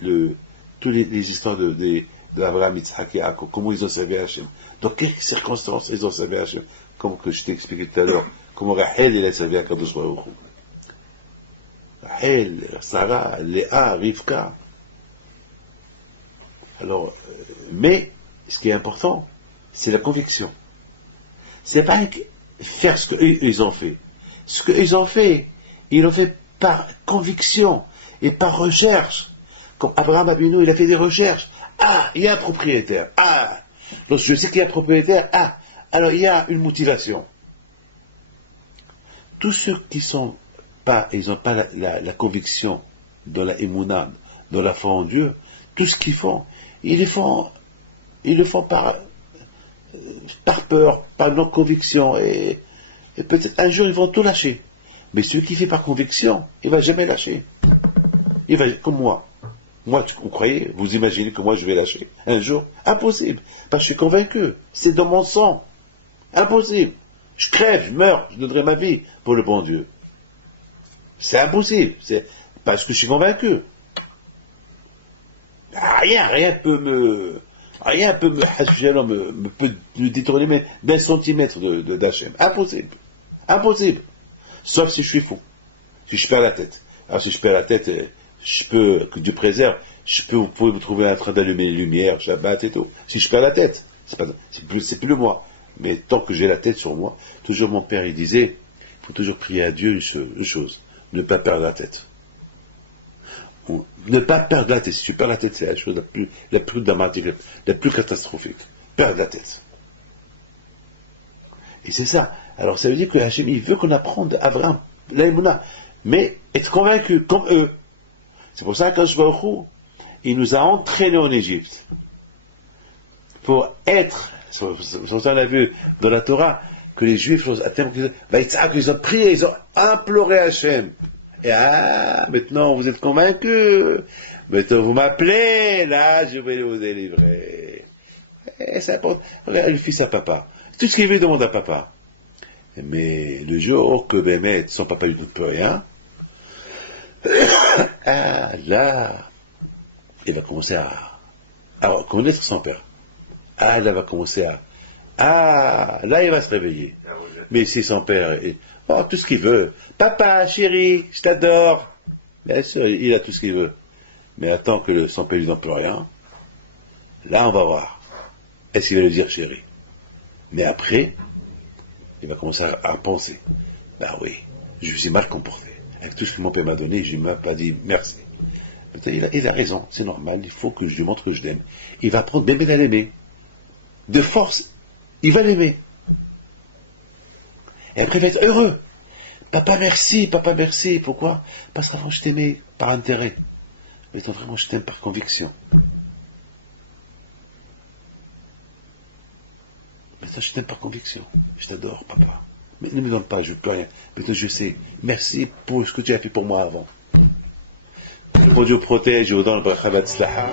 Toutes les histoires de Abraham, Yitzhak et Yaakov. Comment ils ont servi à Hachem. Dans quelles circonstances ils ont servi à Hachem. Comme que je t'ai expliqué tout à l'heure. Comment Rachel, il a servi à Akadosh Baruch Hu. Rachel, Sarah, Léa, Rivka. Alors, mais, ce qui est important, c'est la conviction. C'est pas faire ce qu'ils ont fait. Ce qu'ils ont fait, ils l'ont fait par conviction et par recherche. Comme Abraham Abinu, il a fait des recherches. Ah, il y a un propriétaire. Ah, donc je sais qu'il y a un propriétaire. Ah, alors il y a une motivation. Tous ceux qui sont pas, ils n'ont pas la conviction dans la émouna, dans la foi en Dieu, tout ce qu'ils font, ils le font par peur, par non-conviction, et peut-être un jour ils vont tout lâcher. Mais celui qui fait par conviction, il ne va jamais lâcher. Il va, comme moi. Moi, vous croyez, vous imaginez que moi je vais lâcher un jour? Impossible. Parce que je suis convaincu. C'est dans mon sang. Impossible. Je crève, je meurs, je donnerai ma vie pour le bon Dieu. C'est impossible. C'est parce que je suis convaincu. Rien peut me détourner d'un centimètre d'Hachem. Impossible. Impossible. Sauf si je suis fou. Si je perds la tête. Alors si je perds la tête, que Dieu préserve, vous pouvez me trouver en train d'allumer les lumières, Shabbat et tout. Si je perds la tête, c'est plus le moi. Mais tant que j'ai la tête sur moi, toujours mon père il disait, il faut toujours prier à Dieu une chose, ne pas perdre la tête. Ne pas perdre la tête. Si tu perds la tête, c'est la chose la plus dramatique, la plus catastrophique. Perdre la tête. Et c'est ça. Alors ça veut dire que Hachem, il veut qu'on apprenne d'Abraham, l'Aïmouna, mais être convaincu, comme eux. C'est pour ça qu'Hachem Baruch Hu, il nous a entraînés en Égypte. Pour être, c'est pour ça qu'on a vu dans la Torah, que les Juifs, ils ont prié, ils ont imploré Hachem. Et maintenant vous êtes convaincus. Maintenant vous m'appelez, là je vais vous délivrer. Et ça importe. Regarde le fils à papa. Tout ce qu'il veut demande à papa. Mais le jour que Bémet, son papa lui donne plus rien, là, il va commencer à reconnaître son père. Là, il va commencer là, il va se réveiller. Mais si son père, tout ce qu'il veut. Papa, chérie, je t'adore. Bien sûr, il a tout ce qu'il veut. Mais attends que son père lui donne plus rien. Là, on va voir. Est-ce qu'il va lui dire chérie? Mais après, il va commencer à penser. Oui, je me suis mal comporté. Avec tout ce que mon père m'a donné, je ne lui ai pas dit merci. Il a raison, c'est normal, il faut que je lui montre que je l'aime. Il va apprendre même à l'aimer. De force, il va l'aimer. Et après, il va être heureux. Papa, merci. Pourquoi? Parce qu'avant, je t'aimais par intérêt. Maintenant, vraiment, je t'aime par conviction. Maintenant, je t'aime par conviction. Je t'adore, papa. Mais ne me donne pas, je ne veux plus rien. Maintenant, je sais. Merci pour ce que tu as fait pour moi avant. Que bon Dieu protège et vous donne le bracha v'atzlaha.